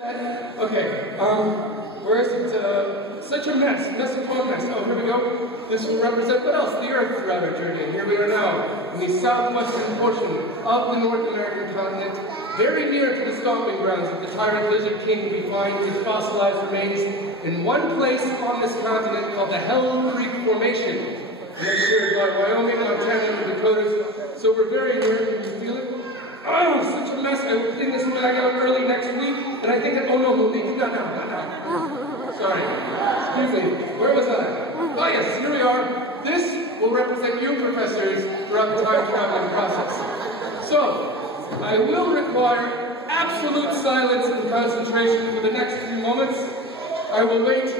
Okay, where is it? Such a mess upon mess. Oh, here we go. This will represent what else? The Earth throughout our journey. And here we are now, in the southwestern portion of the North American continent, very near to the stomping grounds of the tyrant lizard king. We find his fossilized remains in one place on this continent called the Hell Creek Formation. Next here is Wyoming, Montana, and the Dakotas. So we're very near. Can you feel it? Oh, such a mess. I will clean this bag out early next week, and I think oh no, Monique, not now. Sorry. Excuse me. Where was I? Oh yes, here we are. This will represent you professors throughout the time traveling process. So, I will require absolute silence and concentration for the next few moments. I will wait.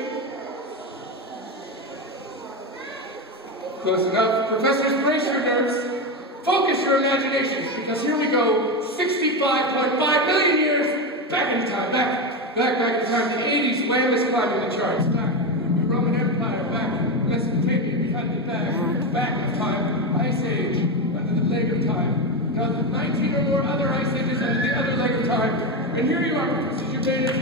Close enough. Professors, brace your nerves. Focus your imaginations, because here we go, 65.5 million years back in time, back in time. The 80s, Lamb is climbing the charts, back, the Roman Empire, back, Mesopotamia, behind the back in time, Ice Age, under the leg of time. Now, 19 or more other ice ages under the other leg of time. And here you are, Professor Juvenile,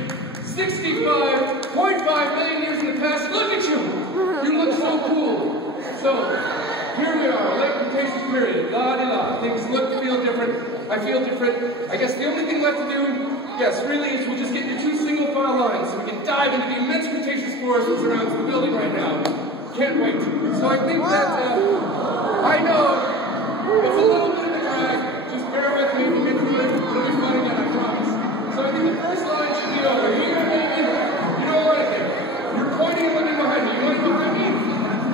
65.5 million years in the past. Look at you! You look so cool. So, here we are, late Cretaceous period, la-di-la. Things look, feel different. I feel different. I guess the only thing left to do, yes, really, is we'll just get you 2 single-file lines so we can dive into the immense Cretaceous forest that surrounds the building right now. Can't wait. So I think that, I know, it's a little bit of a drag. Just bear with me. We'll get through it. It'll be fun again, I promise. So I think the first line should be over. You don't want it here. You're pointing and looking behind me. You want to go behind me?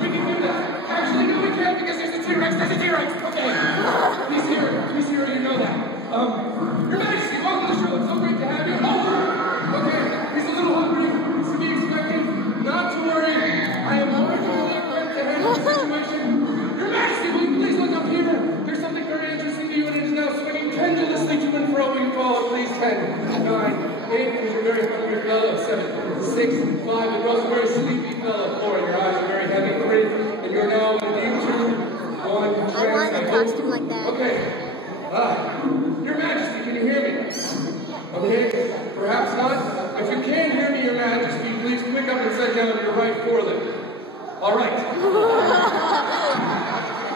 We can do that. Actually, no, we can't, because there's a T-Rex. There's a T-Rex. Okay. He's here. You know that. Your Majesty, welcome to the show. It's so great to have you. Oh, okay. He's a little hungry. It's to be expected. Not to worry. I am already equipped to handle the situation. Your Majesty, will you please look up here? There's something very interesting to you, and it is now swinging pendulously to and fro. Will you follow, please? 10, 9, 8, because you're very hungry fellow. 7, 6, 5, the grows a very sleepy fellow. 4, your eyes are very heavy. 3, and you're now in a deep 2, 1, I want a costume like that. Okay. Your Majesty, can you hear me? Okay, perhaps not. If you can hear me, Your Majesty, please pick up and set down your right foreleg. All right.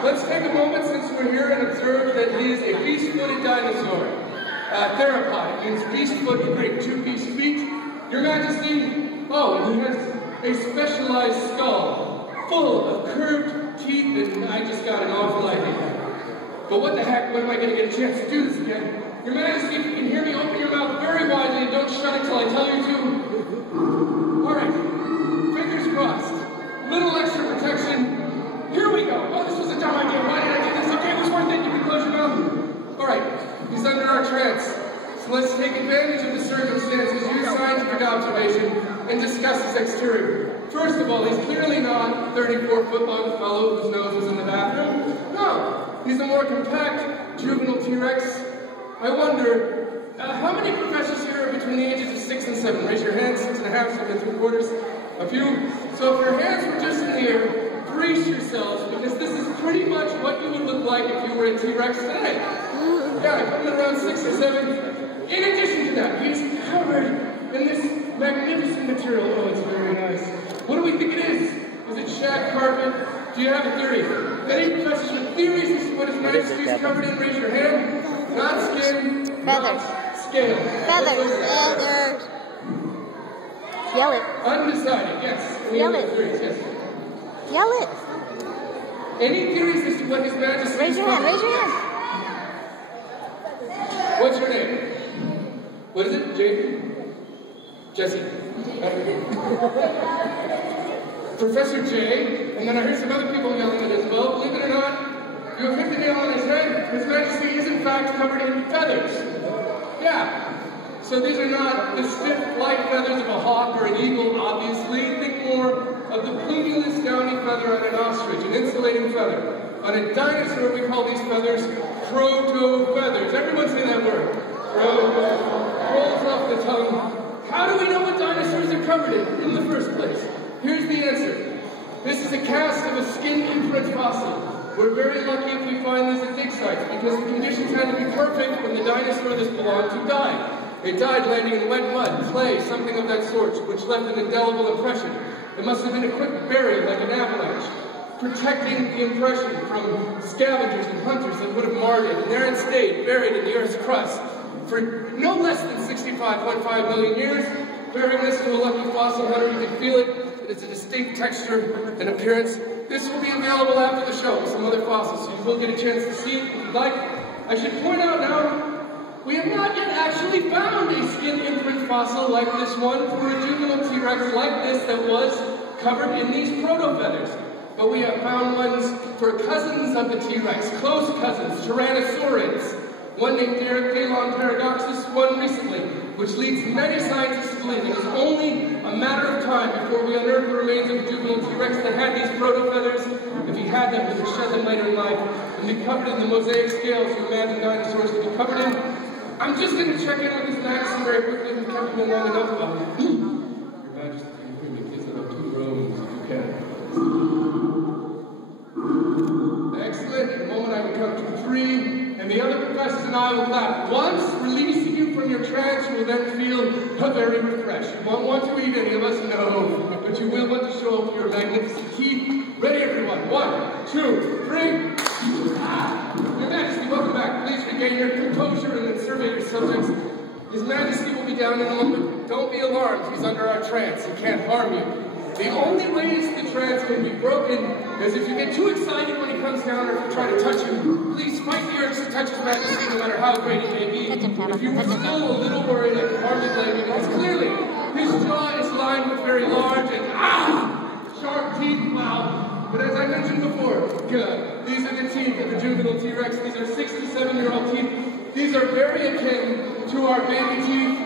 Let's take a moment since we're here and observe that he is a beast-footed dinosaur. Theropod means beast-footed, right? 2 beast feet. Your Majesty, oh, and he has a specialized skull full of curved teeth, and I just got an awful idea. But what the heck, when am I going to get a chance to do this again? Your Majesty, if you can hear me, open your mouth very widely and don't shut it till I tell you to. All right, fingers crossed. Little extra protection. Here we go. Oh, this was a dumb idea. Why did I do this? Okay, it was worth it. You can close your mouth. All right, he's under our trance. So let's take advantage of the circumstances, use scientific observation, and discuss his exterior. First of all, he's clearly not a 34-foot-long fellow whose nose is in the bathroom. No, he's a more compact juvenile T-Rex. I wonder, how many professors here are between the ages of 6 and 7? Raise your hands, 6 1/2, 7 3/4. A few. So if your hands were just in the air, brace yourselves, because this is pretty much what you would look like if you were a T-Rex today. Yeah, I put him at around 6 or 7. In addition to that, he's covered in this magnificent material. Oh, it's very nice. What do we think it is? Is it shag carpet? Do you have a theory? Any professors with theories as to what his Majesty is covered in? Raise your hand. Not skin. Feathers. Not scale. Feathers. Yell it. Undecided, yes. Yell it. Theories, yes. Yell it. Any theories as to what his Majesty Raise your hand. Raise your hand. What's your name? What is it? Jake? Jesse. Professor J, and then I heard some other people yelling it as well. Believe it or not, you have hit the nail on his head. His Majesty is in fact covered in feathers. Yeah. So these are not the stiff, light feathers of a hawk or an eagle, obviously. Think more of the plumulous, downy feather on an ostrich, an insulating feather. On a dinosaur, we call these feathers proto-feathers. Everyone say that word. Rolls off the tongue. How do we know what dinosaurs are covered in the first place? Here's the answer. This is a cast of a skin imprint fossil. We're very lucky if we find these at dig sites, because the conditions had to be perfect when the dinosaur this belonged to died. It died landing in wet mud, clay, something of that sort, which left an indelible impression. It must have been a quick burial like an avalanche, protecting the impression from scavengers and hunters that would have marred it. And there it stayed, buried in the Earth's crust for no less than 65.5 million years. Bearing this to a lucky fossil hunter, you can feel it. It is a distinct texture and appearance. This will be available after the show with some other fossils, so you will get a chance to see it if you'd like. I should point out now, we have not yet actually found a skin imprint fossil like this one for a juvenile T-Rex like this that was covered in these proto-feathers. But we have found ones for cousins of the T-Rex, close cousins, Tyrannosaurids. One named Kalon paradoxus, one recently, which leads many scientists to believe it is only a matter of time before we unearth the remains of a juvenile T-Rex that had these proto-feathers. If he had them, he would shed them later in life and be covered in the mosaic scales you imagine dinosaurs to be covered in. I'm just going to check in with His Majesty very quickly. We've kept him in long enough. Your Majesty, can you please have 2 rooms if you can? Excellent. In a moment I will count to 3. And the other professors and I will clap. Once releasing you from your trance, you will then feel very refreshed. You won't want to eat any of us, no. But you will want to show off your magnificent teeth. Ready, everyone? 1, 2, 3. Your Majesty, welcome back. Please regain your composure and then survey your subjects. His Majesty will be down in a moment. Don't be alarmed. He's under our trance. He can't harm you. The only ways the trance can be broken is if you get too excited when he comes down or if you try to touch him. Please fight the urge to touch His Majesty no matter how great he may be. If you were still a little worried, I can hardly blame you because clearly his jaw is lined with very large and sharp teeth. Wow. But as I mentioned before, these are the teeth of the juvenile T-Rex. These are 6 to 7-year-old teeth. These are very akin to our baby teeth.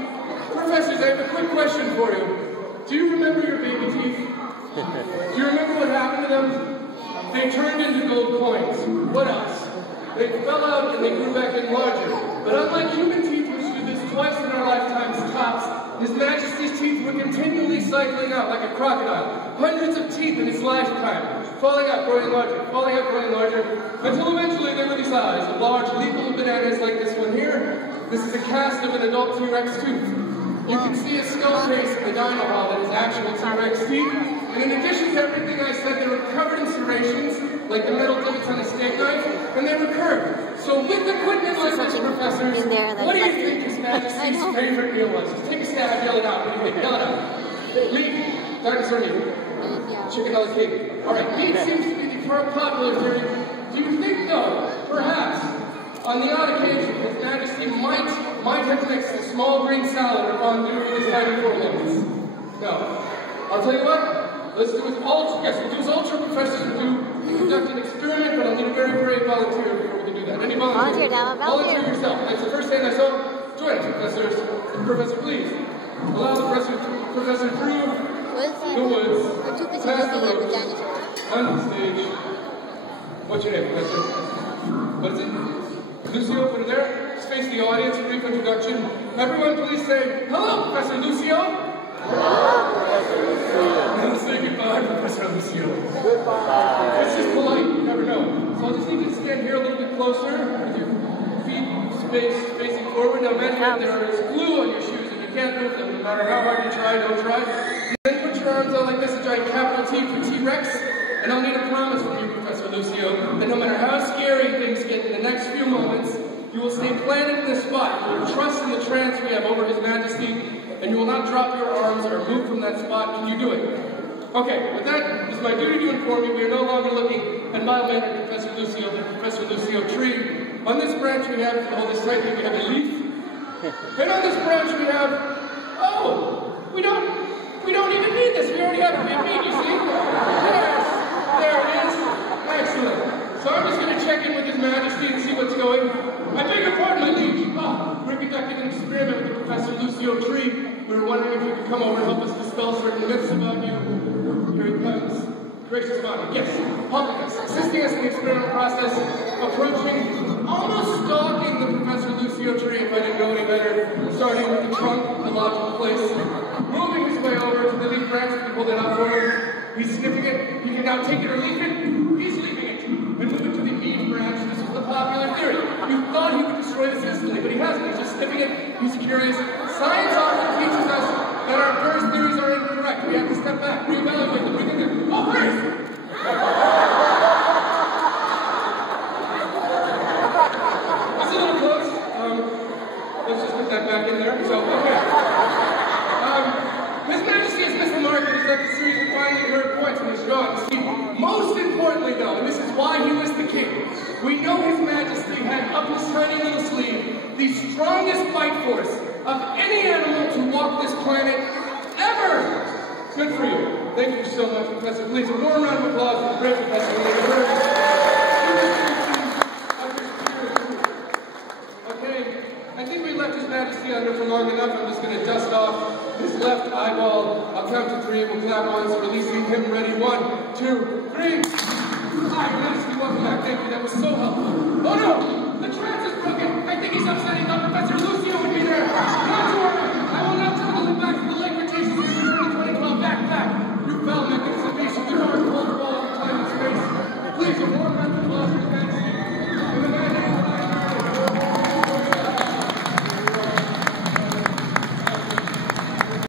Professors, I have a quick question for you. Do you remember your baby teeth? Do you remember what happened to them? They turned into gold coins. What else? They fell out and they grew back in larger. But unlike human teeth, which do this twice in our lifetimes tops, His Majesty's teeth were continually cycling out like a crocodile. Hundreds of teeth in his lifetime. Falling out, growing larger, falling out, growing larger, until eventually they were the size of large leafable bananas like this one here. This is a cast of an adult T-Rex tooth. You can see a skull case in the dino hall that is actual T-Rex teeth. And in addition to everything I said, they were covered in serrations, like the metal divots on a steak knife, and they were curved. So with equipment like this, professors, what do you think His Majesty's favorite meal was? Just take a stab, yell it out. What do you think? Yell it out. Meat, dinosaur meat, chicken on the cake. All right, meat seems to be the popular theory. Do you think, though, perhaps, on the odd occasion, His Majesty might have mixed a small green salad or fondue with his tiny forelimbs? No. I'll tell you what, let's do it ultra, yes, we'll do as ultra professors would conduct an experiment, but I'll need a very brave volunteer before we can do that. Any volunteer? Volunteer yourself. That's the first hand I saw. Join us, professors. Professor, please. Allow the professor through the woods, past the ropes, on the stage. What's your name, Professor? What is it? Lucio, put it there. Just face the audience, brief introduction. Everyone please say, hello, Professor Lucio. Hello, Professor Lucio. And say goodbye, Professor Lucio. Goodbye. It's just polite, you never know. So I'll just need you to stand here a little bit closer with your feet facing forward. Now imagine there is glue on your shoes and you can't move them no matter how hard you try, don't try. And then put your arms out like this, a giant capital T for T-Rex. And I'll need a promise from you, Professor Lucio, that no matter how scary things get in the next few moments, you will stay planted in this spot. You will trust in the trance we have over His Majesty, and you will not drop your arms or move from that spot. Can you do it? Okay, with that, it's my duty to inform you we are no longer looking at mild-mannered Professor Lucio, the Professor Lucio tree. On this branch we have, hold this tightly, we have a leaf. And on this branch we have, we don't even need this. We already have it. We have meat, you see? There it is. Excellent. So I'm just going to check in with His Majesty and see what's going. I beg your pardon, my liege. We're conducting an experiment with the Professor Lucio tree. We were wondering if you could come over and help us dispel certain myths about you. Here he comes. Gracious Father. Yes. Helping us. Assisting us in the experimental process. Approaching, almost stalking the Professor Lucio tree if I didn't know any better. Starting with the trunk, the logical place. Moving his way over to the leaf branch. We can hold it out for him. He's sniffing it. He can now take it or leave it. He's leaving it. And move it to the Eve branch. This is the popular theory. You thought he would destroy this instantly, but he hasn't. He's just sniffing it. He's curious. Science often teaches us that our first theories are incorrect. We have to step back, reevaluate them, rethink them. Oh, Chris! That's a little close. Let's just put that back in there. So, okay. His Majesty has missed the mark and has left a series of finely heard points when he's gone. See, most importantly, though, and this is why he was the king, we know His Majesty had up his tiny little sleeve the strongest fight force of any animal to walk this planet ever. Good for you. Thank you so much, Professor. Please, a warm round of applause for the great Professor. Okay, I think we left His Majesty under for long enough. I'm just going to dust off his left eyeball. I'll count to 3. We'll clap once, releasing him. Ready? 1, 2, 3. Hi, Majesty. Welcome back. Thank you. That was so helpful. Oh no! The trance is broken. I think he's upsetting Professor Lucio.